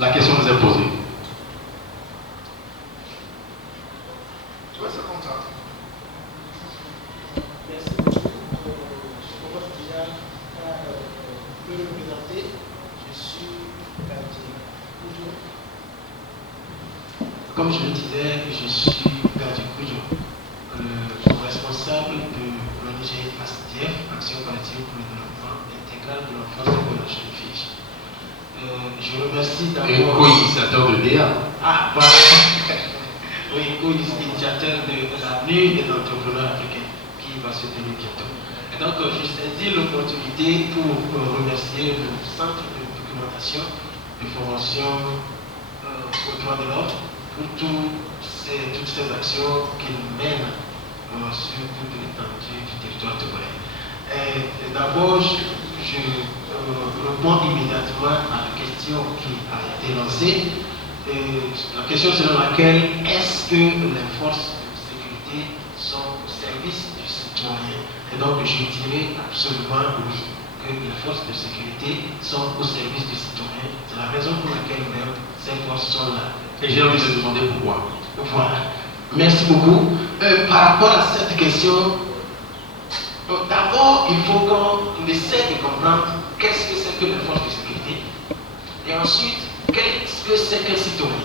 La question nous est posée. Ouais, c'est comme ça. Merci beaucoup. Je commence déjà par me représenter. Je suis Gadi Koujo. Comme je le disais, je suis Gadi Koujo, responsable de l'ONG ASDF, Action collective pour le développement intégral de l'enfance et de la jeune fille. Je remercie d'abord. Et co-initiateur de DEA. Ah, voilà. Oui, co-initiateur de l'avenir des entrepreneurs africains qui va se tenir bientôt. Et donc, je saisis l'opportunité pour remercier le Centre de documentation de formation aux droits de l'homme pour toutes ces actions qu'il mène sur toute l'étendue du territoire togolais. D'abord, je réponds immédiatement à la question qui a été lancée. La question selon laquelle est-ce que les forces de sécurité sont au service du citoyen? Et donc je dirais absolument oui, que les forces de sécurité sont au service du citoyen. C'est la raison pour laquelle même ces forces sont là. Et j'ai envie de demander pourquoi. Voilà. Merci beaucoup. Par rapport à cette question, d'abord il faut qu'on essaie de comprendre qu'est-ce que c'est que les forces de sécurité. Et ensuite, qu'est-ce que c'est qu'un citoyen?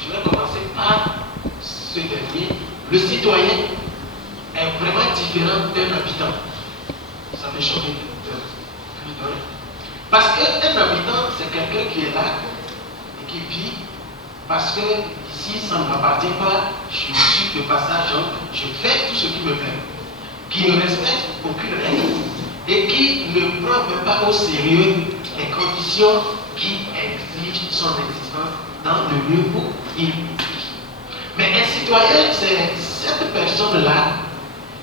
Je vais commencer par ce dernier. Le citoyen est vraiment différent d'un habitant. Ça fait choquer plus d'un. Parce qu'un habitant, c'est quelqu'un qui est là et qui vit parce que ici, ça ne m'appartient pas, je suis de passage, je fais tout ce qui me plaît, qui ne respecte aucune règle et qui ne prend même pas au sérieux les conditions qui exigent son existence dans le lieu où il vit. Mais un citoyen, c'est cette personne-là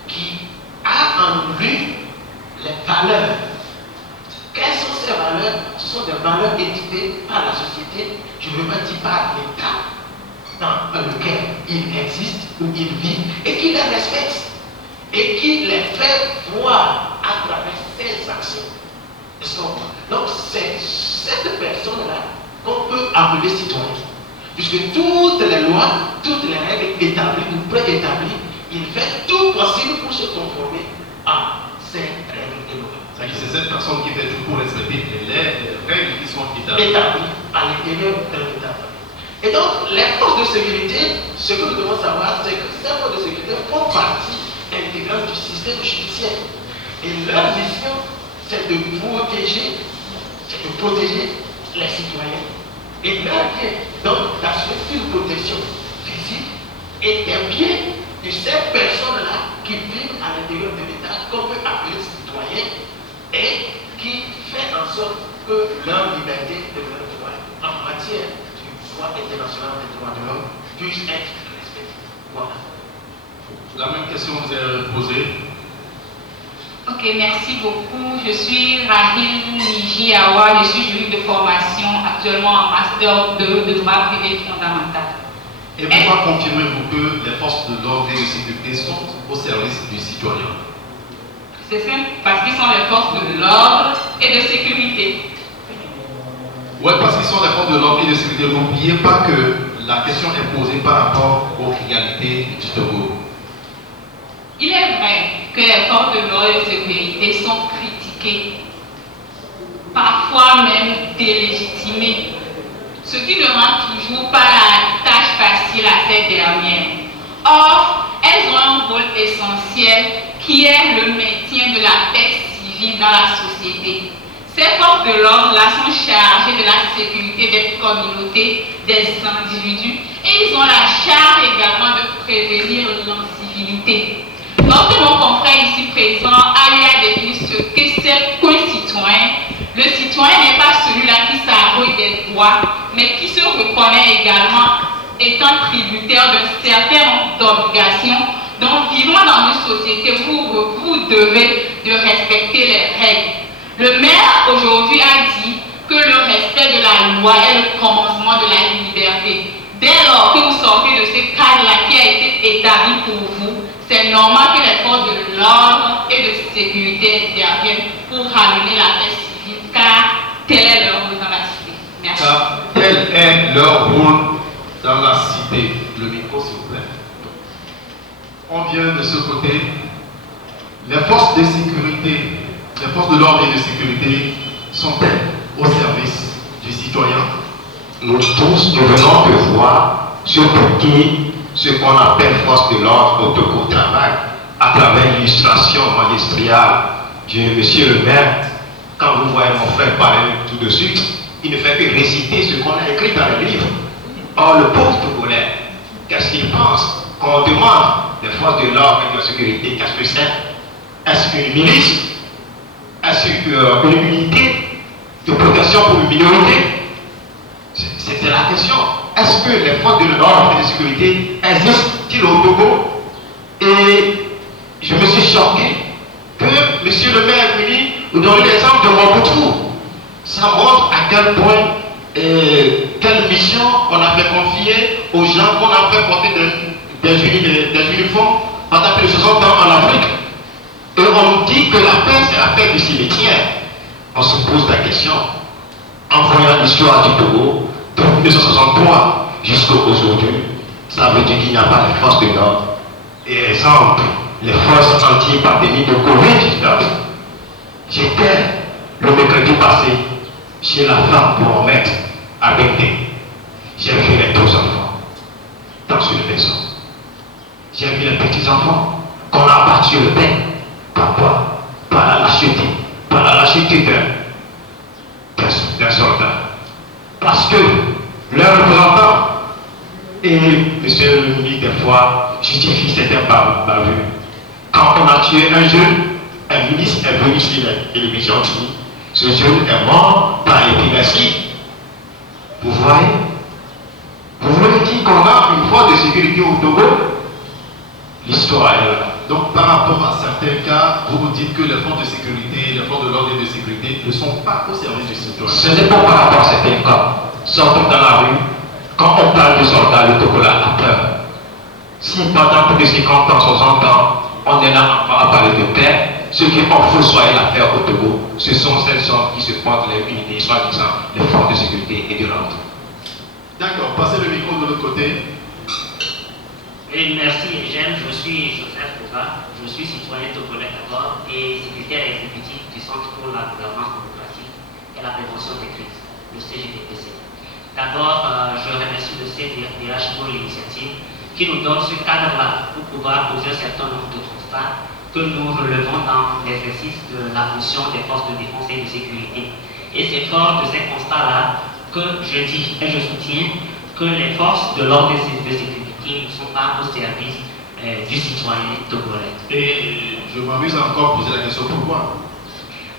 qui a en lui les valeurs. Quelles sont ces valeurs? Ce sont des valeurs édictées par la société, je ne veux pas dire par l'État dans lequel il existe, où il vit, et qui les respecte, et qui les fait voir à travers ses actions. Donc c'est cette personne-là qu'on peut appeler citoyen. Puisque toutes les lois, toutes les règles établies ou préétablies, il fait tout possible pour se conformer à ces règles et lois. C'est cette personne qui fait tout pour respecter les règles qui sont établies À l'intérieur de l'État. Et donc, les forces de sécurité, ce que nous devons savoir, c'est que ces forces de sécurité font partie intégrante du système judiciaire. Et leur mission, c'est de protéger les citoyens. Et leur bien, donc, d'assurer une protection physique et des biens de ces personnes-là qui vivent à l'intérieur de l'État, qu'on peut appeler citoyens, et qui fait en sorte que leur liberté de leur droit en matière du droit international des droits de l'homme puisse être respectée. Voilà. La même question vous est posée. Ok, merci beaucoup. Je suis Rahil Nijiawa, je suis juriste de formation, actuellement en master de droit privé fondamental. Et pourquoi confirmez-vous que les forces de l'ordre et de sécurité sont au service du citoyen? C'est simple, parce qu'ils sont les forces de l'ordre et de sécurité. Oui, parce qu'ils sont les forces de l'ordre et de sécurité. N'oubliez pas que la question est posée par rapport aux réalités du Togo. Il est vrai que les forces de l'ordre et de sécurité sont critiquées, parfois même délégitimées, ce qui ne rend toujours pas la tâche facile à ces dernières. Or, elles ont un rôle essentiel qui est le maintien de la paix civile dans la société. Ces forces de l'ordre-là sont chargées de la sécurité des communautés, des individus, et ils ont la charge également de prévenir l'incivilité. Lorsque mon confrère ici présent a eu à définir ce que c'est qu'un citoyen, le citoyen n'est pas celui-là qui s'arroge des droits, mais qui se reconnaît également étant tributaire d'un certain nombre d'obligations. Donc, vivant dans une société où vous devez de respecter les règles. Le maire aujourd'hui a dit que le respect de la loi est le commencement de la liberté. Dès lors que vous sortez de ce cadre-là qui a été établi pour vous, c'est normal que les forces de l'ordre et de sécurité interviennent pour ramener la paix civile, car tel est leur rôle dans la cité. Merci. quel est leur rôle dans la cité? Le micro, s'il vous plaît. On vient de ce côté. Les forces de sécurité, les forces de l'ordre et de sécurité sont-elles au service du citoyen? Nous tous devenons de voir sur qui ce qu'on appelle force de l'ordre au Togo travaille à travers l'illustration magistrale de monsieur le maire. Quand vous voyez mon frère parler tout de suite, il ne fait que réciter ce qu'on a écrit dans le livre. Or, le pauvre Togolais, qu'est-ce qu'il pense? Qu'on demande les forces de l'ordre et de la sécurité, qu'est-ce que c'est? Est-ce qu'une milice? Est-ce qu'une unité de protection pour une minorité? C'est la question. Est-ce que les forces de l'ordre et de sécurité existent-ils au Togo? Et je me suis choqué que monsieur le maire est venu nous donner l'exemple de Mobutu. Ça montre à quel point, quelle mission on a fait confier aux gens qu'on a fait porter des uniformes pendant plus de 60 ans en Afrique. Et on nous dit que la paix, c'est la paix du cimetière. On se pose la question, en voyant l'histoire du Togo, de 1963 jusqu'à aujourd'hui, ça veut dire qu'il n'y a pas de force de l'ordre. Et exemple, les forces anti-pandémie de Covid-19. J'étais le mercredi passé chez la femme pour en mettre avec des. J'ai vu les deux enfants dans une maison. J'ai vu les petits enfants qu'on a battu le père. Par quoi? Par la lâcheté d'un soldat. Parce que leurs représentants et monsieur le ministre des fois justifie certains bavures. Quand on a tué un jeune, un ministre est venu sur la télévision dit ce jeune est mort par épilepsie. Vous voyez? Vous voulez dire qu'on a une force de sécurité au Togo? L'histoire est là. Donc, par rapport à certains cas, vous vous dites que les forces de sécurité, les forces de l'ordre et de sécurité ne sont pas au service du citoyen. Ce n'est pas par rapport à certains cas. Sortons dans la rue, quand on parle de soldats, le Togola a peur. Si pendant plus de 50 ans, 60 ans, on est là encore à parler de paix, ceux qui ont fossoyé l'affaire au Togo, ce sont celles qui se portent les unités, soi-disant les forces de sécurité et de l'ordre. D'accord, passez le micro de l'autre côté. Et merci Eugène, je suis Joseph Koga, je suis citoyen togolais d'abord et secrétaire exécutif du Centre pour la gouvernance démocratique et la prévention des crises, le CGDPC. D'abord, je remercie le CDH pour l'initiative qui nous donne ce cadre-là pour pouvoir poser un certain nombre de constats que nous relevons dans l'exercice de la fonction des forces de défense et de sécurité. Et c'est fort de ces constats-là que je dis et je soutiens que les forces de l'ordre et de sécurité ne sont pas au service du citoyen togolais. Et je m'amuse à encore poser la question pourquoi?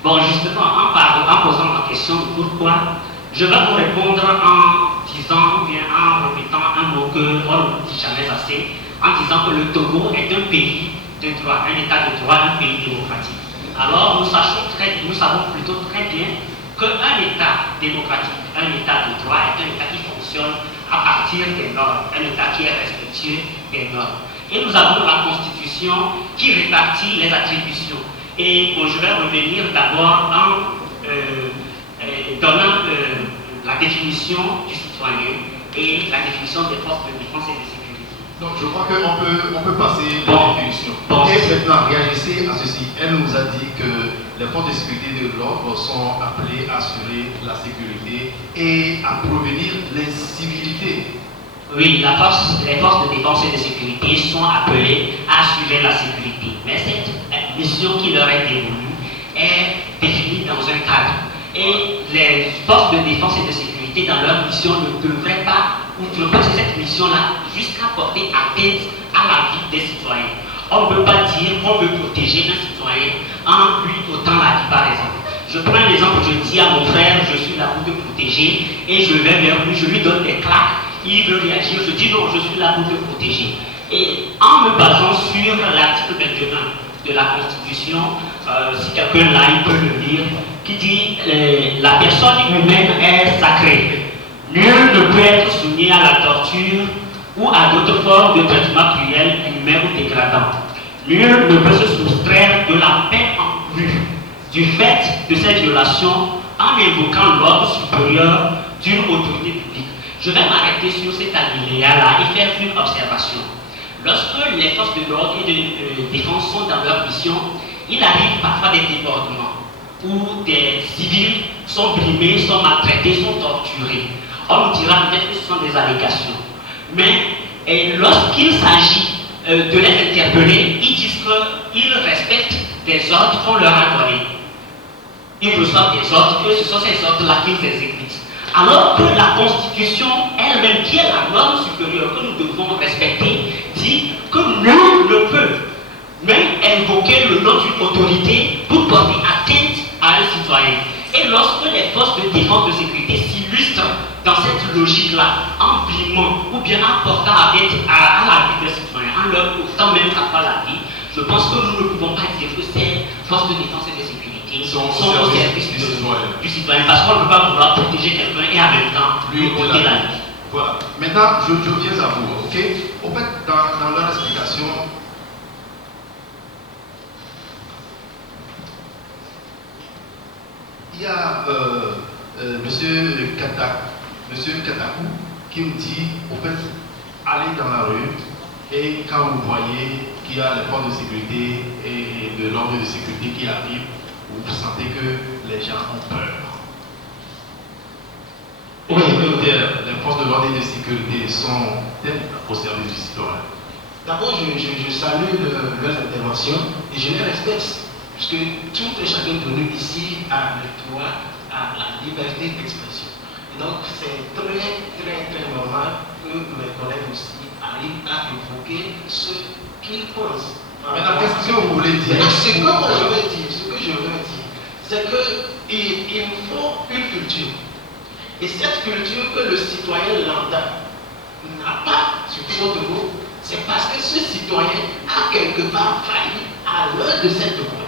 Bon, justement, en posant la question pourquoi, je vais vous répondre en disant ou bien en répétant un mot qu'on ne dit jamais assez, en disant que le Togo est un pays de droit, un état de droit, un pays démocratique. Alors nous savons plutôt très bien qu'un état démocratique, un état de droit est un état qui fonctionne à partir des normes, un état qui est respectueux des normes. Et nous avons la Constitution qui répartit les attributions. Et bon, je vais revenir d'abord en donnant la définition du citoyen et la définition des forces de défense et de sécurité. Donc je crois qu'on peut passer la définition. Et maintenant, réagissez à ceci. Elle nous a dit que les forces de sécurité de l'ordre sont appelées à assurer la sécurité et à prévenir l'incivilité. Oui, les forces de défense et de sécurité sont appelées à assurer la sécurité. Mais cette mission qui leur est dévolue est définie dans un cadre. Et les forces de défense et de sécurité, dans leur mission, ne devraient pas outrepasser cette mission-là jusqu'à porter atteinte à la vie des citoyens. On ne peut pas dire qu'on veut protéger un citoyen en lui ôtant la vie, par exemple. Je prends l'exemple, je dis à mon frère, je suis là pour te protéger, et je vais vers lui, je lui donne des claques, il veut réagir, je dis non, je suis là pour te protéger. Et en me basant sur l'article 21 de la Constitution, si quelqu'un là, il peut le lire, qui dit la personne humaine est sacrée. Nul ne peut être soumis à la torture ou à d'autres formes de traitement cruel, inhumain ou dégradant. Nul ne peut se soustraire de la peine en vue du fait de cette violation en invoquant l'ordre supérieur d'une autorité publique. Je vais m'arrêter sur cet alinéa-là et faire une observation. Lorsque les forces de l'ordre et de défense sont dans leur mission, il arrive parfois des débordements où des civils sont brimés, sont maltraités, sont torturés. On nous dira peut-être que ce sont des allégations. Mais lorsqu'il s'agit de les interpeller, ils disent qu'ils respectent des ordres qu'on leur a donnés. Ils reçoivent des ordres et ce sont ces ordres-là qu'ils exécutent. Alors que la Constitution elle-même, qui est la norme supérieure que nous devons respecter, dit que nul ne peut même invoquer le nom d'une autorité pour porter atteinte à un citoyen. Et lorsque les forces de défense de sécurité s'illustrent dans cette logique-là, en brimant ou bien en portant atteinte à la vie des citoyens, en leur portant même parfois la vie, je pense que nous ne pouvons pas dire que ces forces de défense et de sécurité sont au service du citoyen, parce qu'on ne peut pas vouloir protéger quelqu'un et en même temps lui ôter la vie. Voilà. Maintenant, je viens à vous, ok? Au fait, dans leur explication, il y a Monsieur Katakou qui me dit, au fait, allez dans la rue et quand vous voyez qu'il y a les forces de sécurité et de l'ordre de sécurité qui arrivent, vous sentez que les gens ont peur. Oui, les forces de l'ordre et de sécurité sont-elles au service du citoyen? D'abord, je salue leurs interventions et je les respecte. Parce que tout et chacun de nous ici a le droit à la liberté d'expression. Et donc, c'est très normal que mes collègues aussi arrivent à évoquer ce qu'ils pensent. Maintenant, qu'est-ce que vous voulez dire? Ce que moi je veux dire, c'est qu'il faut une culture. Et cette culture que le citoyen lambda n'a pas sur votre mot, c'est parce que ce citoyen a quelque part failli à l'un de ses devoirs.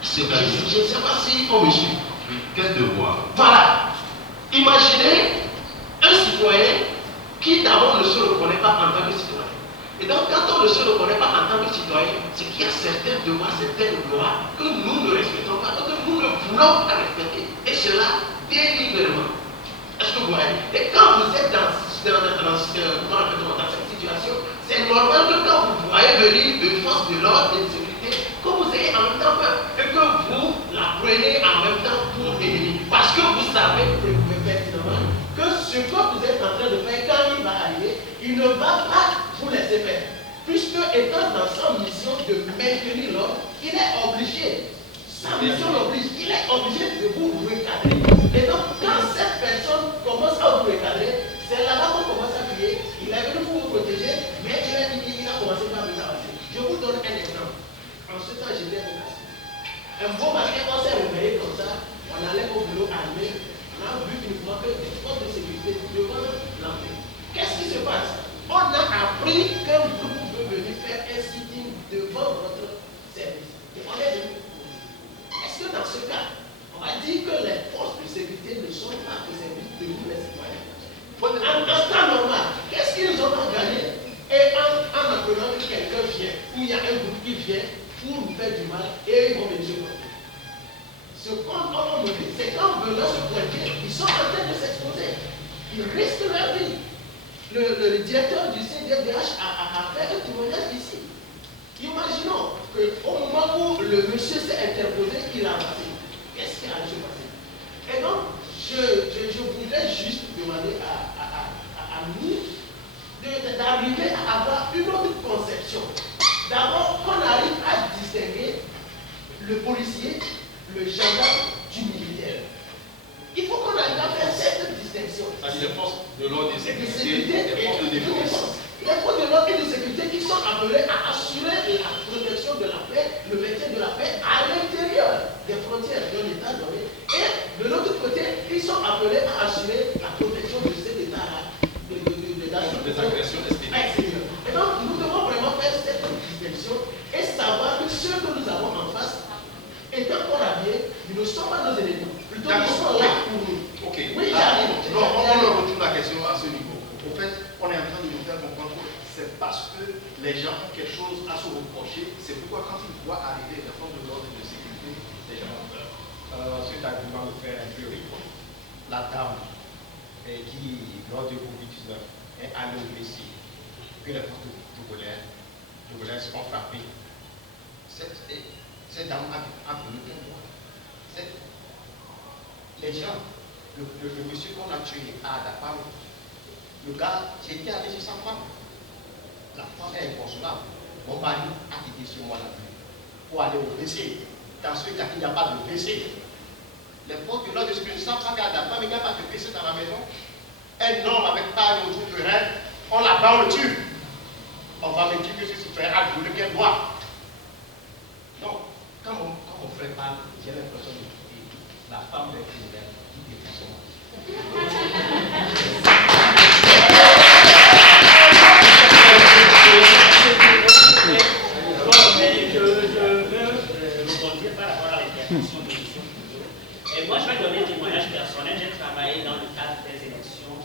Je ne sais pas si on me suit. Quel devoir? Voilà. Imaginez un citoyen qui d'abord ne se reconnaît pas en tant que citoyen. Et donc quand on ne se reconnaît pas en tant que citoyen, c'est qu'il y a certains devoirs, certaines lois que nous ne respectons pas, que nous ne voulons pas respecter. Et cela délibérément. Est-ce que vous voyez? Et quand vous êtes dans cette situation, c'est normal que quand vous voyez venir une force de l'ordre et de sécurité, que vous ayez en même temps peur et que vous la prenez en même temps pour ennemi. Parce que vous savez pertinemment que ce que vous êtes en train de faire, quand il va arriver, il ne va pas vous laisser faire. Puisque étant dans sa mission de maintenir l'ordre, il est obligé, sa mission l'oblige, il est obligé de vous recadrer. Et donc, quand cette personne commence à vous recadrer, c'est là-bas qu'on commence à crier. Il est venu pour vous protéger, mais il a commencé par vous avancer. Je vous donne un exemple. En ce temps, j'étais au Massi. Un beau matin, on s'est réveillé comme ça, on allait au boulot armé, on a vu uniquement que des forces de sécurité devant l'entrée. Qu'est-ce qui se passe? On a appris qu'un groupe veut venir faire un sitting devant votre service. Et on est venu. Est-ce que dans ce cas, on va dire que les forces de sécurité ne sont pas au service de nous les citoyens? En temps normal, qu'est-ce qu'ils ont à gagner? Et en apprenant que quelqu'un vient, ou il y a un groupe qui vient pour nous faire du mal, et ils vont venir se pointer. Ce qu'on a noté, c'est qu'en venant se pointer, ils sont en train de s'exposer. Ils risquent leur vie. Le directeur du CDDH a fait un témoignage ici. Imaginons qu'au moment où le monsieur s'est interposé, il a avancé. Qu'est-ce qui a dû se passer? Et donc, je voudrais juste demander à nous d'arriver à avoir une autre conception. D'abord, qu'on arrive à distinguer le policier, le gendarme du militaire. Il faut qu'on arrive à faire cette distinction. C'est-à-dire les forces de l'ordre et de sécurité les forces de défense. Les forces de l'ordre et de sécurité qui sont appelées à assurer la protection de la paix, le maintien de la paix à l'intérieur des frontières de l'État donné. Et de l'autre côté, ils sont appelés à assurer la protection de cet État-là, des agressions extérieures. Et donc, nous devons vraiment faire cette distinction et savoir que ceux que nous avons en face, étant corps habillés, ils ne sont pas nos ennemis. Plutôt, ils sont là pour nous. Ok. Oui, j'arrive. Non, on retourne la question à ce niveau. Au fait, on est en train de nous faire comprendre que c'est parce que les gens ont quelque chose à se reprocher. C'est pourquoi quand ils voient arriver les forces de l'ordre et de sécurité, les gens ont peur. Cet argument me fait un peu rire. La table qui, lors du Covid-19, est allé au WC, que les forces togolaises ont frappé. Cette dame a voulu qu'elle voit. Les gens, le monsieur qu'on a tué à Dakar, le gars, j'étais allé chez sa femme. La femme est inconsolable. Mon mari a quitté chez moi la nuit pour aller au WC. Dans ce cas, il n'y a pas de WC. Les forces de l'ordre de sécurité savent ça qu'à Dakar, mais il n'y a pas de WC dans la maison. Un homme avec pas de jour de rêve, on la bat, on le tue. On va me dire que ce citoyen a voulu qu'elle voit. Donc, quand mon frère parle, j'ai l'impression de quitter la femme des criminels qui défend son mari. Je veux rebondir par rapport à l'intervention de M. Pouillot. Et moi, je vais donner un témoignage personnel. J'ai travaillé dans le cadre des élections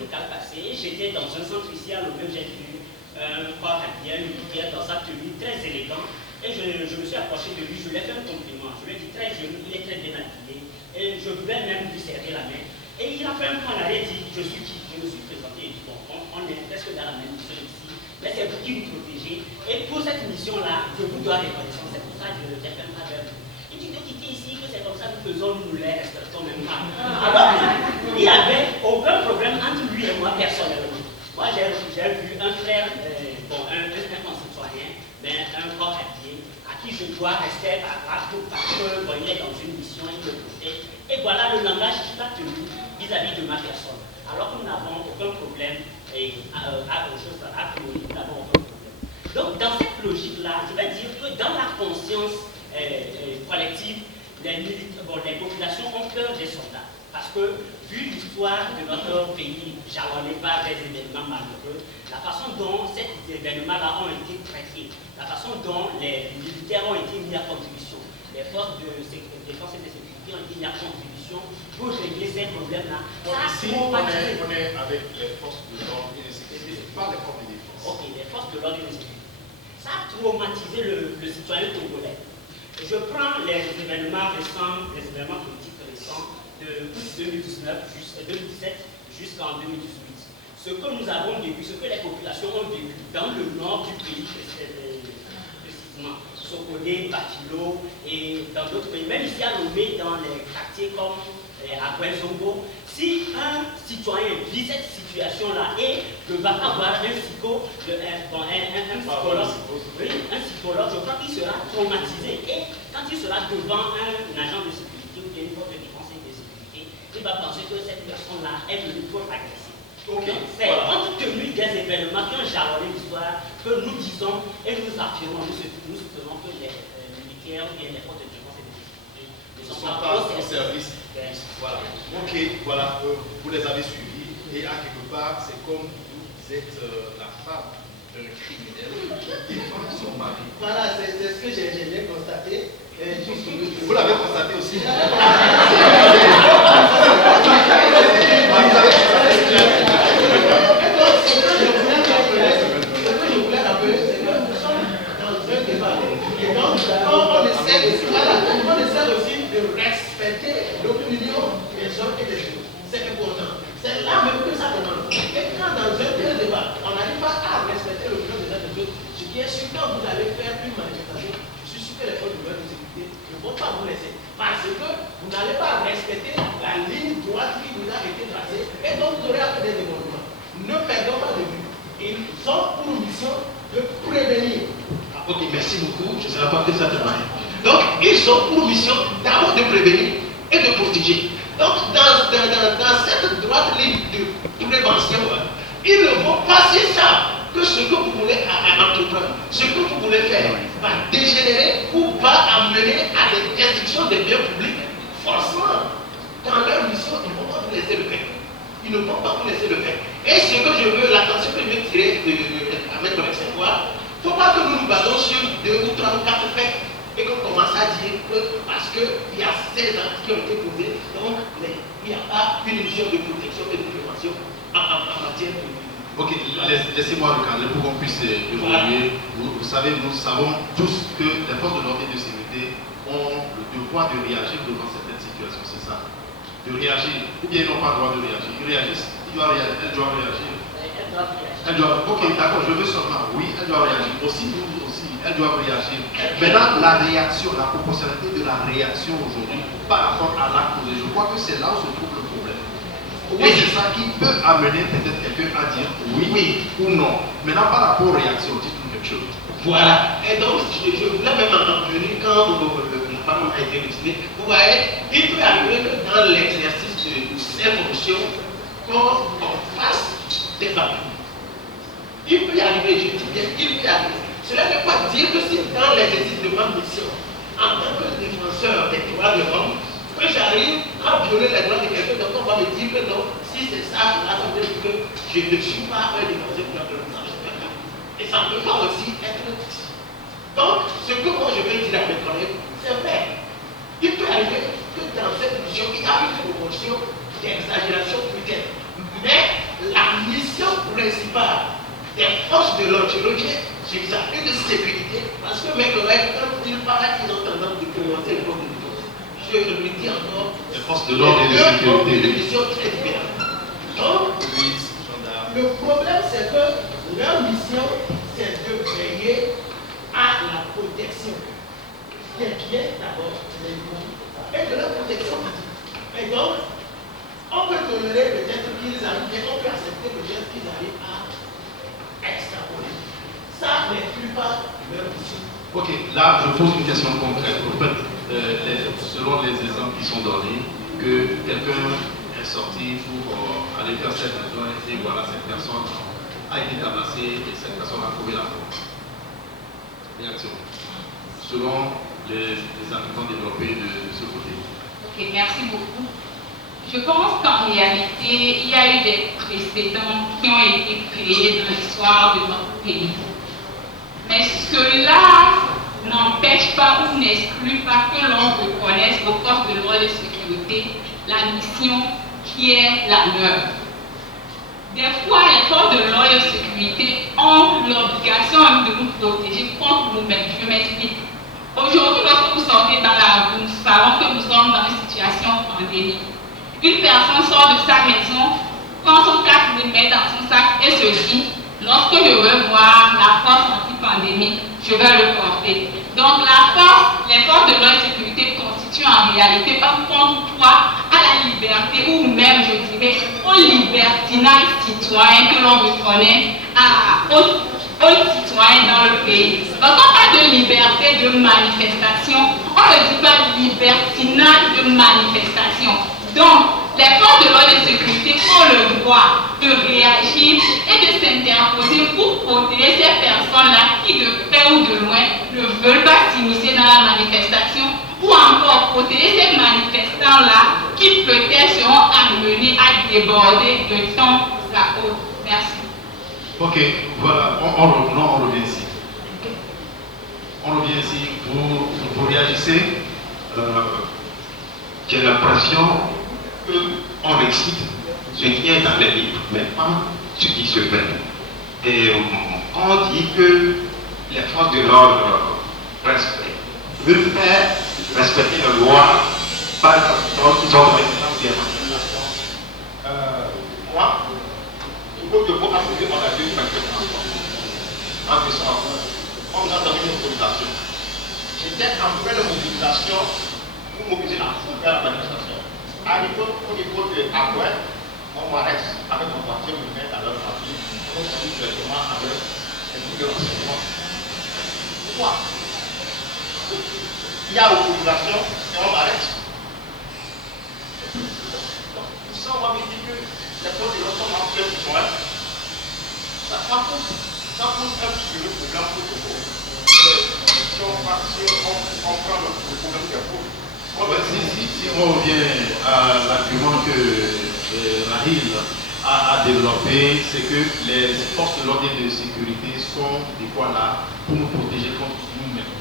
locales passées. J'étais dans un centre ici à Lomé où j'ai vu un corps habillé, une militaire dans sa tenue très élégant. Et je me suis approché de lui, je lui ai fait un compliment. Je lui ai dit très jeune, il est très bien habillé. Et je voulais même lui serrer la main. Et il a fait un point en arrière et dit, je suis qui? Je me suis présenté et dit, bon, on est presque dans la même mission ici. Mais c'est vous qui vous protégez. Et pour cette mission-là, je vous dois reconnaissance. C'est pour ça que je ne fais pas vers vous. Il dit de quitter ici, que c'est comme ça que nous faisons, nous les respectons même pas. Alors, il n'y avait aucun problème entre lui et moi personnellement. Moi, j'ai vu un frère, un concitoyen, mais un corps habillé, à qui je dois rester parce que bon, il est dans une mission, il me protège. Et voilà le langage qu'il a tenu vis-à-vis de ma personne. Alors que nous n'avons aucun problème, nous n'avons aucun problème. Donc, dans cette logique-là, je vais dire que dans la conscience collective, les populations ont peur des soldats. Parce que, vu l'histoire de notre pays jalonné par des événements malheureux, la façon dont ces événements-là ont été traités, la façon dont les militaires ont été mis à contribution, les forces de défense et de sécurité ont été mis à contribution pour régler ces problèmes-là. Ici, on est avec les forces de l'ordre et de sécurité, pas les forces de défense. Ok, les forces de l'ordre et de sécurité. Ça a traumatisé le citoyen togolais. Je prends les événements récents, les événements politiques récents de 2017 jusqu'en 2018. Ce que nous avons vécu, ce que les populations ont vécu dans le nord du pays, précisément, Sokodé, Batilo et dans d'autres pays, même ici à Lomé, dans les quartiers comme à Kwenzongo, si un citoyen vit cette situation-là et ne va pas voir un psychologue, je crois qu'il sera traumatisé. Et quand il sera devant un agent de sécurité ou une force de défense et de sécurité, il va penser que cette personne-là est devenue trop agressive. Okay. C'est compte tenu des événements qui ont jalonné l'histoire que nous disons et nous affirmons, nous soutenons que les militaires ou bien les forces de défense et de sécurité ne sont pas au service. Voilà. Ok, voilà, vous les avez suivis et à quelque part, c'est comme vous êtes la femme d'un criminel qui défend son mari. Voilà, c'est ce que j'ai bien constaté. Vous l'avez constaté aussi. On essaie aussi de respecter l'opinion des hommes et des choses. C'est important. C'est là même que ça demande. Et quand dans un débat, on n'arrive pas à respecter l'opinion des uns et des autres, ce qui est sûr, quand vous allez faire une manifestation, je suis sûr que les forces de sécurité ne vont pas vous laisser. Parce que vous n'allez pas respecter la ligne droite qui vous a été tracée et donc vous aurez appris des débordements. Ne perdons pas de vue. Ils ont pour mission de prévenir. Ok, merci beaucoup. Je ne serai pas que ça demain. Donc, ils ont pour mission d'abord de prévenir et de protéger. Donc, dans cette droite ligne de prévention, ils ne vont pas si ça que ce que vous voulez entreprendre, ce que vous voulez faire, va dégénérer ou va amener à des destructions des biens publics. Forcément, dans leur mission, ils ne vont pas vous laisser le faire. Ils ne vont pas vous laisser le faire. Et ce que je veux, l'attention que je veux tirer à mettre avec cette voix, il ne faut pas que nous nous basons sur 2 ou 3 ou 4 faits et qu'on commence à dire que parce qu'il y a ces actes qui ont été posés, donc il n'y a pas une mission de protection et de prévention en matière de... Ok, laissez-moi le cadre pour qu'on puisse évoluer. Vous savez, nous savons tous que les forces de l'ordre et de sécurité ont le devoir de réagir devant certaines situations, c'est ça. de réagir, ou bien ils n'ont pas le droit de réagir. Ils réagissent, ils doivent réagir, elle doit réagir. Elle doit, ok, d'accord, je veux seulement, oui, elle doit réagir. Aussi, nous aussi, elles doivent réagir. Maintenant, la réaction, la proportionnalité de la réaction aujourd'hui par rapport à l'acte posé, je crois que c'est là où se trouve le problème. Et c'est ça qui peut amener peut-être quelqu'un à dire oui ou non. Maintenant, par rapport aux réactions, dites-nous quelque chose. Voilà. Et donc, je voulais même en venir quand le parlement a été décidé. Vous voyez, il peut arriver que dans l'exercice de ces fonctions, qu'on fasse des abus. Il peut y arriver, je dis bien, il peut y arriver. Cela ne veut pas dire que si dans l'exercice de ma mission, en tant que défenseur des droits de l'homme, que j'arrive à violer les droits de quelqu'un, donc on va me dire que non, si c'est ça, là, ça veut dire que je ne suis pas un défenseur des droits de l'homme. Et ça ne peut pas aussi être dit. Donc, ce que moi je vais dire à mes collègues, c'est vrai. Il peut arriver que dans cette mission, il y a une promotion d'exagération peut-être. Mais la mission principale des forces de l'ordre, je reviens sur ça, une de sécurité, parce que mes collègues, quand ils parlent, ils ont tendance de commenter les forces de l'ordre. Je le dis encore, les forces de l'ordre et de sécurité. Une mission très différente. Donc, le problème, c'est que leur mission, c'est de veiller à la protection des biens d'abord, et de la protection physique. Et donc, on peut tolérer peut-être qu'ils arrivent, et on peut accepter peut-être qu'ils arrivent à extrapoler. Ça n'exclut pas leur mission. Ok, là je pose une question concrète. En fait, selon les exemples qui sont donnés, que quelqu'un est sorti pour aller faire cette besoin et voilà, cette personne a été tabassée et cette personne a trouvé la mort. Réaction. Selon les arguments développés de ce côté. Ok, merci beaucoup. Je pense qu'en réalité, il y a eu des précédents qui ont été créés dans l'histoire de notre pays. Mais cela n'empêche pas ou n'exclut pas que l'on reconnaisse aux forces de l'ordre et de sécurité la mission qui est la leur. Des fois, les forces de l'ordre et de sécurité ont l'obligation de nous protéger contre nous-mêmes. Je m'explique. Aujourd'hui, lorsque vous sortez dans la rue, nous savons que nous sommes dans une situation pandémique. Une personne sort de sa maison, prend son casque, le met dans son sac et se dit, lorsque je veux voir la force anti-pandémique, je vais le porter. Donc les forces de l'ordre et de sécurité constituent en réalité un contre-poids à la liberté ou même, je dirais, au libertinage citoyen que l'on reconnaît aux citoyens dans le pays. Quand on parle de liberté de manifestation, on ne dit pas libertinage de manifestation. Donc, les forces de l'ordre et de sécurité ont le droit de réagir et de s'interposer pour protéger ces personnes-là qui, de près ou de loin, ne veulent pas s'immiscer dans la manifestation, ou encore protéger ces manifestants-là qui peut-être seront amenés à déborder de temps à autre. Merci. Ok, voilà, on revient ici. On revient ici. Vous réagissez. J'ai l'impression qu'on récite ce qui est dans les livres, mais pas ce qui se fait. Et on dit que les forces de l'ordre veulent faire respecter la loi par exemple, ils ont maintenant des manifestations. Moi, il faut que vous appuyer, on a vu une manifestation. En décembre, on a donné une mobilisation. J'étais en pleine mobilisation pour mobiliser la foule vers la manifestation. Au niveau de Agouin, on m'arrête avec mon voiture, me met à leur partie, on s'en directement avec les groupes de renseignement. Pourquoi? Il y a mobilisation et on m'arrête. Ça, on va me dire que les forces de l'ordre sont en plein besoin. Ça pose un sérieux problème pour le Congo. Si on prend le problème des foules, si on revient à l'argument que Rahil a développé, c'est que les forces de l'ordre et de sécurité sont des fois là pour nous protéger contre nous-mêmes.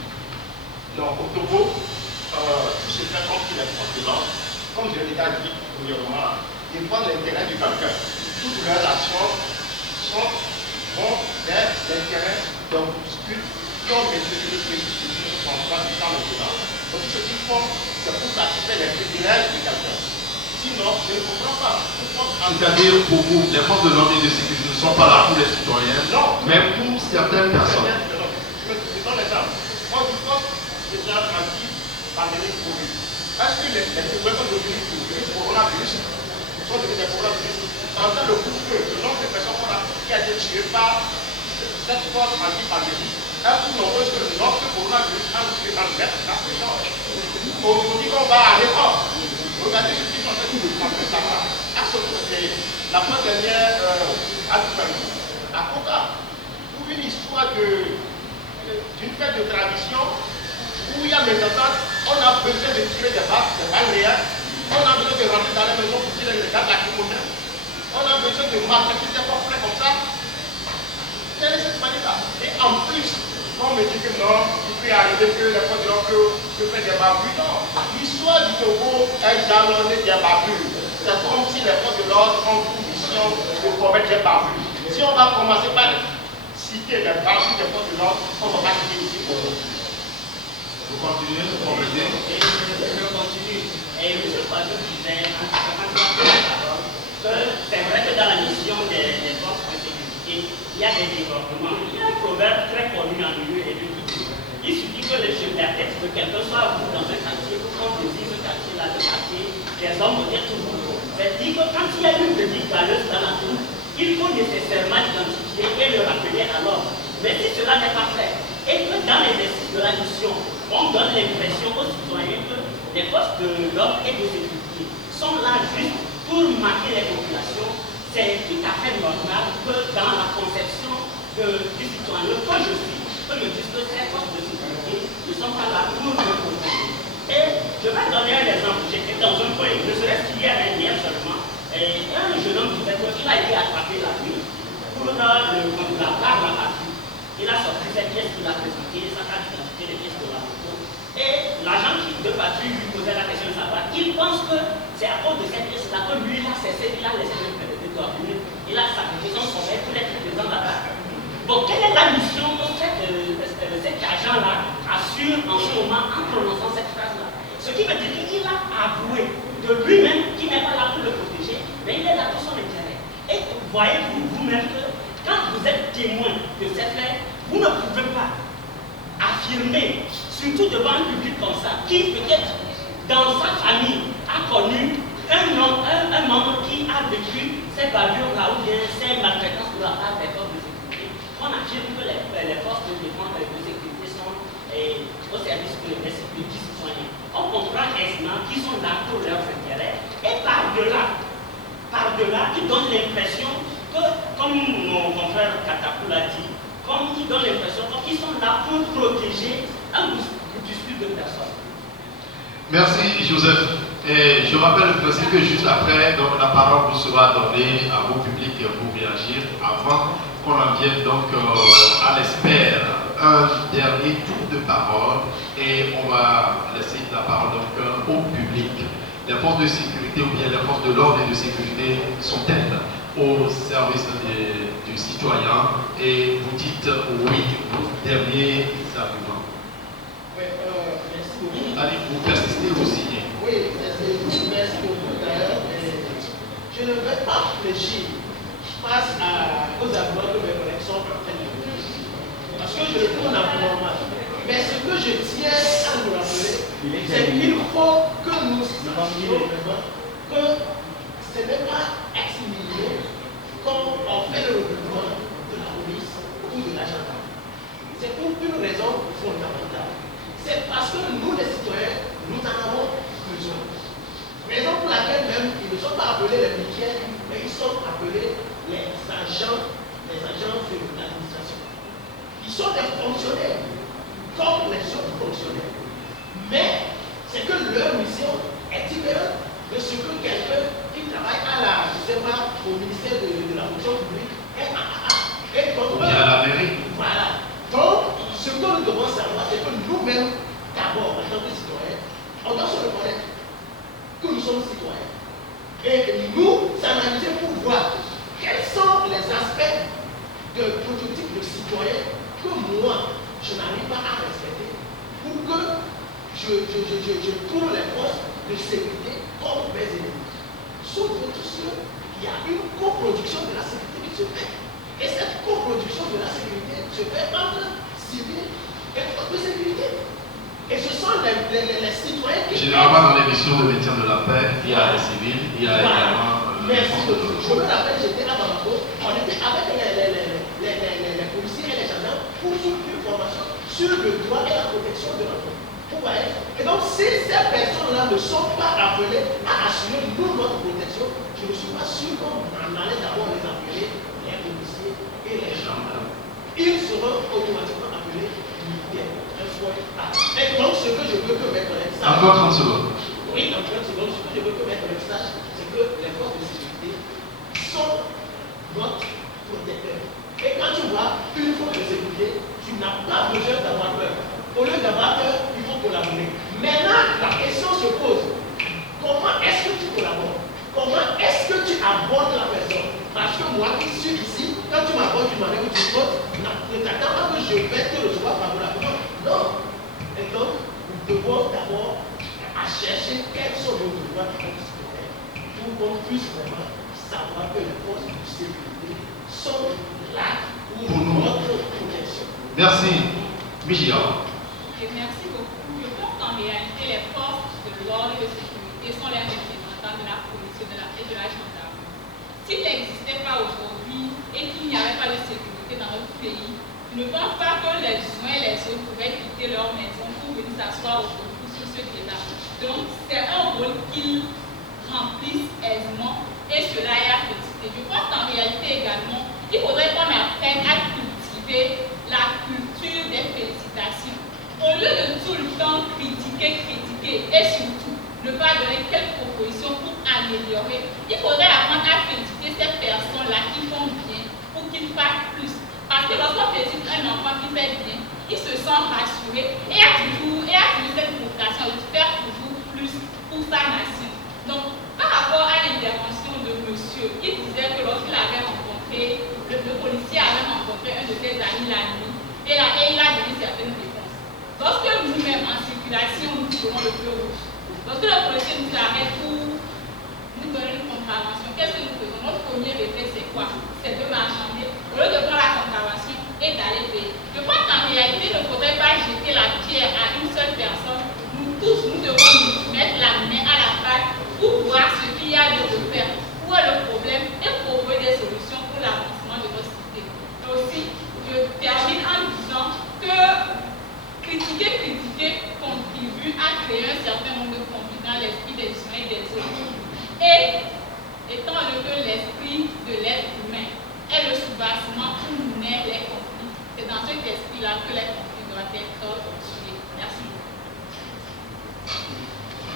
Donc au Togo, tout se fait contre les forces de l'ordre. Comme je l'ai déjà dit premièrement, ils prennent l'intérêt du quelqu'un. Toutes leurs actions vont vers l'intérêt d'un groupuscule qui ont maîtrisé le précipice dans le temps de temps. Donc ce qu'ils font, c'est pour satisfaire les privilèges de quelqu'un. Si Sinon, je ne comprends pas. C'est-à-dire, pour vous, les forces de l'ordre et de sécurité ne sont pas là pour les citoyens, mais pour certaines personnes. Je donne l'exemple. Quand je pense que c'est un tranquille pandémique Covid, est-ce que les personnes de virus coronavirus sont devenues des coronavirus pendant le coup-feu, le nombre de personnes qui a été tuées par cette force anti-pandémie est plus nombreux que le nombre de coronavirus a tué dans le mètre dans ce genre. On dit qu'on va à l'effort. Regardez ce qui sont en train de faire. La fois dernière, à Coca, pour une histoire d'une fête de tradition où il y a mes ententes, on a besoin de tirer des balles réelles, on a besoin de rentrer dans la maison pour tirer les gaz lacrymogènes, on a besoin de maltraiter des portraits comme ça. Quelle est cette manière-là? Et en plus, on me dit que non, il peut arriver que les forces de l'ordre peuvent faire des bavures. Non, l'histoire du Togo est jalonnée des bavures. C'est comme si les forces de l'ordre ont pour mission de commettre des bavures. Si on va commencer par citer les bavures des forces de l'ordre, on va pas citer ici. Vous continuez, vous complétez. Je continue. Et M. Pajot disait, c'est vrai que dans la mission des forces de sécurité, il y a des débordements. Il y a un proverbe très connu en milieu et qui dit il suffit que le chef d'artiste de quelqu'un soit à vous dans un quartier, pour qu'on désire ce quartier-là, le quartier, les hommes vont dire toujours. C'est-à-dire que quand il y a une petite galeuse dans la tour, il faut nécessairement l'identifier et le rappeler à l'ordre. Mais si cela n'est pas fait, et que dans l'exercice de la mission, on donne l'impression aux citoyens que les forces de l'ordre et de sécurité sont là juste pour marquer les populations, c'est tout à fait normal que dans la conception du citoyen, que je suis, que je dise que ces forces de sécurité ne sont pas là pour me contrôler. Et je vais donner un exemple. J'étais dans un coin, ne serait-ce qu'il y a un hier seulement, et un jeune homme disait qu'il a été attrapé la nuit pour la patrie. Il a sorti cette pièce qu'il a présentée, sa carte d'identité, les pièces de la moto. Et l'agent de patrouille lui posait la question de savoir. Il pense que c'est à cause de cette pièce-là que lui, il a cessé, il a laissé de dormir, il a sacrifié son sommeil pour être présent là-bas. Bon, quelle est la mission que cet agent-là assure en ce moment en prononçant cette phrase-là? Ce qui veut dire qu'il a avoué de lui-même qu'il n'est pas là pour le protéger, mais il est là pour son intérêt. Et voyez-vous vous-même que quand vous êtes témoin de ces faits, vous ne pouvez pas affirmer, surtout devant un public comme ça, qui peut-être dans sa famille a connu un membre qui a vécu ces bavures-là ou bien ces maltraitances de la part des forces de sécurité. On affirme que les forces de défense et de sécurité sont au service des citoyens. On comprend aisément qu'ils sont là pour leurs intérêts et par-delà, ils donnent l'impression que, comme mon confrère Katakou l'a dit, comme ils donnent l'impression qu'ils sont là pour protéger un groupuscule de personnes. Merci Joseph. Et je rappelle le principe que juste après, donc, la parole vous sera donnée à vos publics pour réagir avant qu'on en vienne donc à l'espère un dernier tour de parole et on va laisser la parole donc au public. Les forces de sécurité ou bien les forces de l'ordre et de sécurité sont-elles au service du citoyen? Et vous dites oui, vos derniers arguments. Oui, merci beaucoup. Allez, vous persistez aussi. Oui, merci beaucoup d'ailleurs. Je ne vais pas réfléchir face aux arguments que mes collègues sont en train de dire. Parce que je le prends naturellement. Mais ce que je tiens à nous rappeler, c'est qu'il faut que nous sachions que ce n'est pas ex nihilo quand on fait le recrutement de la police ou de la gendarmerie. C'est pour une raison fondamentale. C'est parce que nous, les citoyens, nous en avons besoin. Raison pour laquelle même ils ne sont pas appelés les militaires, mais ils sont appelés les agents de l'administration. Ils sont des fonctionnaires, comme les autres fonctionnaires. Mais c'est que leur mission est différente de ce que quelqu'un qui travaille au ministère de la fonction publique et donc, à la mairie. Voilà. Donc, ce que nous devons savoir, c'est que nous-mêmes, d'abord, en tant que citoyens, on doit se reconnaître que nous sommes citoyens. Et nous analyser pour voir quels sont les aspects de prototype de citoyen que moi, je n'arrive pas à respecter pour que je trouve les forces de sécurité comme mes ennemis. sont tous ceux qui a une coproduction de la sécurité qui se fait. Et cette coproduction de la sécurité se fait entre civils et forces de sécurité. Et ce sont les citoyens qui... Généralement, dans les missions de maintien de la paix, il y a les civils, il y a également... Merci beaucoup. Je me rappelle, j'étais à Bamako, on était avec les policiers et les gendarmes pour une formation sur le droit et la protection de l'enfant. Vous voyez? Et donc, si ces personnes-là ne sont pas appelées à assurer nous notre protection, je ne suis pas sûr qu'on en allait d'abord les appeler les policiers et les gendarmes. Ils seront automatiquement appelés militaires. Et donc, ce que je veux que mes collègues sachent. Encore 30 secondes. Oui, en 30 secondes, ce que je veux que mes collègues sachent, c'est que les forces de sécurité sont notre protecteur. Et quand tu vois une force de sécurité, tu n'as pas besoin d'avoir peur. Au lieu d'avoir peur, il faut collaborer. Maintenant, la question se pose. Comment est-ce que tu collabores? Comment est-ce que tu abordes la personne? Parce que moi, qui suis ici, quand tu m'abordes d'une manière où tu comptes, ne t'attends pas que je vais te recevoir favorablement. Non. Et donc, nous devons d'abord chercher quels sont nos devoirs de sécurité pour qu'on puisse vraiment savoir que les forces de sécurité sont là pour notre protection. Merci. Michia. Merci beaucoup. Je pense qu'en réalité, les forces de l'ordre et de sécurité sont les représentants de la police et de la gendarmerie. S'il n'existait pas aujourd'hui et qu'il n'y avait pas de sécurité dans notre pays, je ne pense pas que les uns et les autres pouvaient quitter leur maison pour venir s'asseoir aujourd'hui sur ce débat. Donc, c'est un rôle qu'ils remplissent aisément et cela est à féliciter. Je pense qu'en réalité également, il faudrait qu'on apprenne à cultiver la culture des félicitations. Au lieu de tout le temps critiquer et surtout ne pas donner quelques propositions pour améliorer, il faudrait apprendre à féliciter ces personnes-là qui font bien pour qu'ils fassent plus. Parce que lorsqu'on félicite un enfant qui fait bien, il se sent rassuré et a toujours cette vocation de faire toujours plus pour sa nation. Donc, par rapport à l'intervention de monsieur, il disait que lorsqu'il avait rencontré, le policier avait rencontré un de ses amis la nuit et il a donné certaines réponses. Lorsque nous-mêmes en circulation, nous prenons le feu rouge, lorsque le policier nous arrête pour nous donner une contravention, qu'est-ce que nous faisons? Notre premier réflexe, c'est quoi? C'est de marchander. Au lieu de prendre la contravention et d'aller payer. Je pense qu'en réalité, il ne faudrait pas jeter la pierre à une seule personne. Nous tous, nous devons nous mettre la main à la pâte pour voir ce qu'il y a de faire, où est le problème et proposer des solutions pour l'avancement de notre cité. Et aussi, je termine en disant que critiquer contribue à créer un certain nombre de conflits dans l'esprit des humains et des autres. Et étant donné que l'esprit de l'être humain est le soubassement où naissent les conflits, c'est dans cet esprit-là que les conflits doivent être tués. Merci.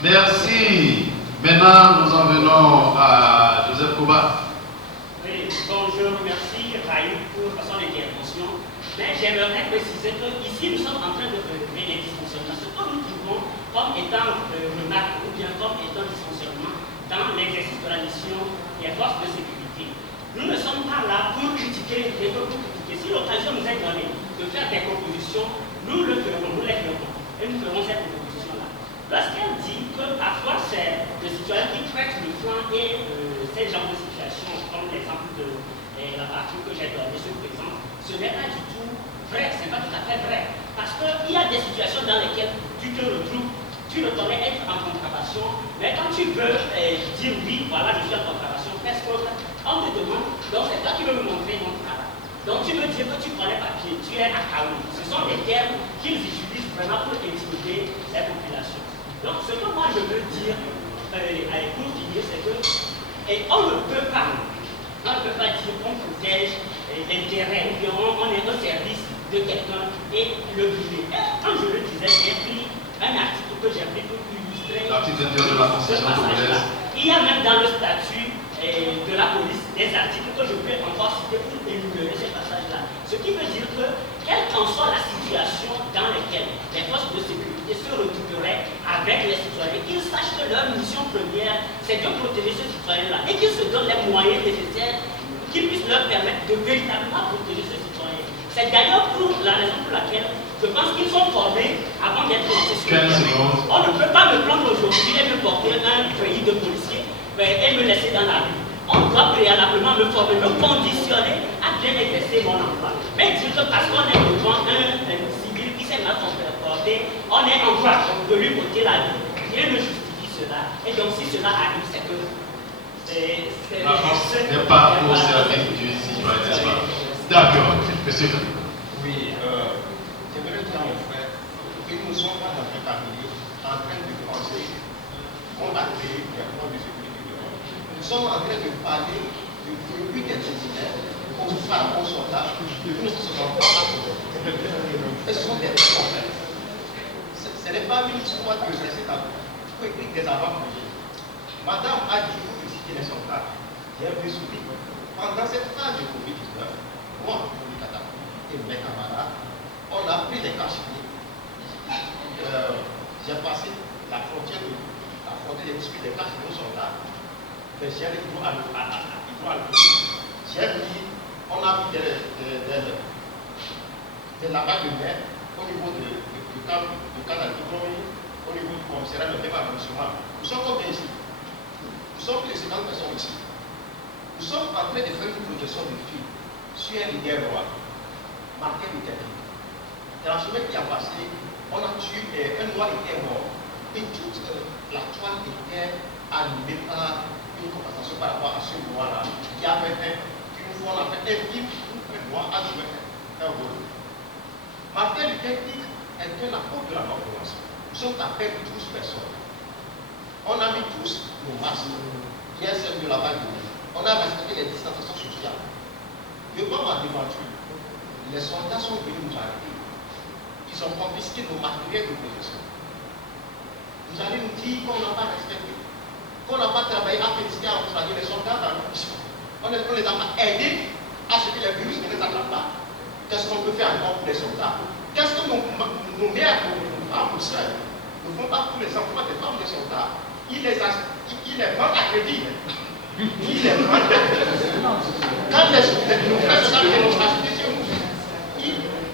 Merci. Maintenant, nous en venons à Joseph Koba. Oui, bon, je remercie Raïm pour son intervention. Mais j'aimerais préciser qu'ici, nous sommes en train de retrouver les dysfonctionnements. Ce que nous trouvons comme étant remarque ou bien comme étant dysfonctionnement dans l'exercice de la mission des forces de sécurité. Nous ne sommes pas là pour critiquer, mais pour critiquer. Si l'occasion nous est donnée de faire des propositions, nous le ferons, nous les ferons. Et nous ferons cette proposition-là. Lorsqu'elle dit que parfois c'est le citoyen qui traite le flanc et ces genres de situations, comme l'exemple de la partie que j'ai donnée sur le présent, ce n'est pas du tout vrai, ce n'est pas tout à fait vrai. Parce qu'il y a des situations dans lesquelles tu te retrouves, tu le connais être en contravention, mais quand tu veux dire oui, voilà, je suis en contravention, qu'est-ce qu'on te demande, donc c'est toi qui veux me montrer mon travail. Donc tu veux dire que tu connais papier, tu es à Kaoui. Ce sont des termes qu'ils utilisent vraiment pour intimider les populations. Donc ce que moi je veux dire pour finir, c'est que on ne peut pas dire qu'on protège l'intérêt ou bien on est au service de quelqu'un et le briser. Quand je le disais, j'ai pris un article que j'ai pris pour illustrer l'article de la Constitution congolaise. Il y a même dans le statut de la police des articles que je peux encore citer pour énumérer ces passages-là. Ce qui veut dire que, quelle qu'en soit la situation dans laquelle les forces de sécurité se retrouveraient avec les citoyens, qu'ils sachent que leur mission première, c'est de protéger ces citoyens-là et qu'ils se donnent les moyens nécessaires qui puissent leur permettre de véritablement protéger ces citoyens. C'est d'ailleurs pour la raison pour laquelle je pense qu'ils sont formés avant d'être lancés sur le terrain. On ne peut pas me prendre aujourd'hui et me porter un pays de policiers et me laisser dans la rue. On doit préalablement me former, me conditionner à bien exercer mon emploi. Mais dire que parce qu'on est devant un civil qui s'est mal comporté, on est en droit de lui ôter la vie. Rien ne justifie cela. Et donc si cela arrive, c'est que la France n'est pas au service du citoyen, n'est-ce pas? D'accord, monsieur. Oui, j'aimerais dire à mon frère que nous ne sommes pas dans un cabinet en train de penser qu'on va créer des forces de sécurité de l'homme. Nous sommes en train de parler du produit des militaires aux soldats de 1963. Ce sont des problèmes. Ce n'est pas une histoire de rester dans des avant-projets. Madame a dit que citer les soldats. J'ai un peu souri. Pendant cette phase de Covid-19, moi, et mes camarades, on a pris des cachemires. J'ai passé la frontière des disputes des cachemires aux soldats. Mais j'ai allé à j'ai dit, on a vu des lavages de mer au niveau du camp d'Altibromi, au niveau du commissariat de débarrassement. Nous sommes combien ici? Nous sommes plus de 50 personnes ici. Nous sommes en train de faire une projection de film sur un leader roi, marqué de technique. Dans la semaine qui a passé, on a tué, un roi était mort. Et toute la toile était animée par une compensation par rapport à ce roi-là, qui avait fait une fois, on a fait un film où un roi a joué un rôle. Martin Luther King est un apôtre de la non-violence. Nous sommes à peine 12 personnes. On a mis tous nos masques, qui est celle de la vague. On a respecté les distanciations sociales. Devant ma devanture, les soldats sont venus nous arrêter. Ils ont confisqué nos matériels de protection. Vous allez nous dire qu'on n'a pas respecté, qu'on n'a pas travaillé à féliciter à encourager les soldats dans le mission. On les a pas aidés à ce que les virus ne les attrapent pas. Qu'est-ce qu'on peut faire encore pour les soldats? Qu'est-ce que nos mères, nos femmes, nos soeurs ne font pas pour les enfants des femmes des soldats? Ils les vendent à crédit. Ils les vendent à crédit. Quand les frères soldats viennent nous acheter chez nous,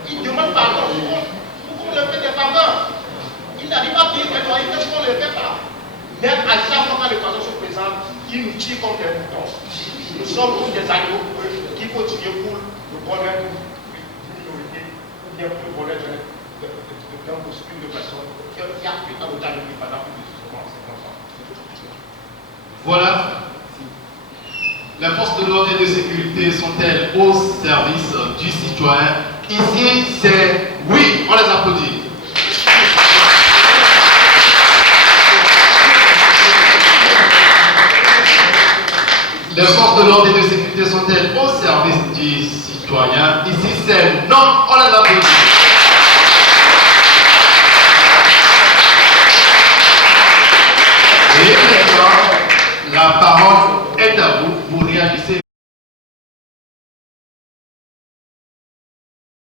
ils demandent pardon. Pourquoi on leur fait des faveurs? Ils n'arrivent pas à payer les loyers, qu'est-ce qu'on ne les fait pas? Mais à chaque fois que les poissons se présentent, ils nous tirent comme des moutons. Nous sommes tous des animaux qu'il faut tirer pour le bonheur d'une minorité ou bien pour le bonheur d'un costume de personnes qui a fait un otage pendant plus de 50 ans. Voilà. Les forces de l'ordre et de sécurité sont-elles au service du citoyen? Ici, c'est oui, on les applaudit. Les forces de l'ordre et de sécurité sont-elles au service du citoyen? Ici, c'est non, on les applaudit. Et maintenant, la parole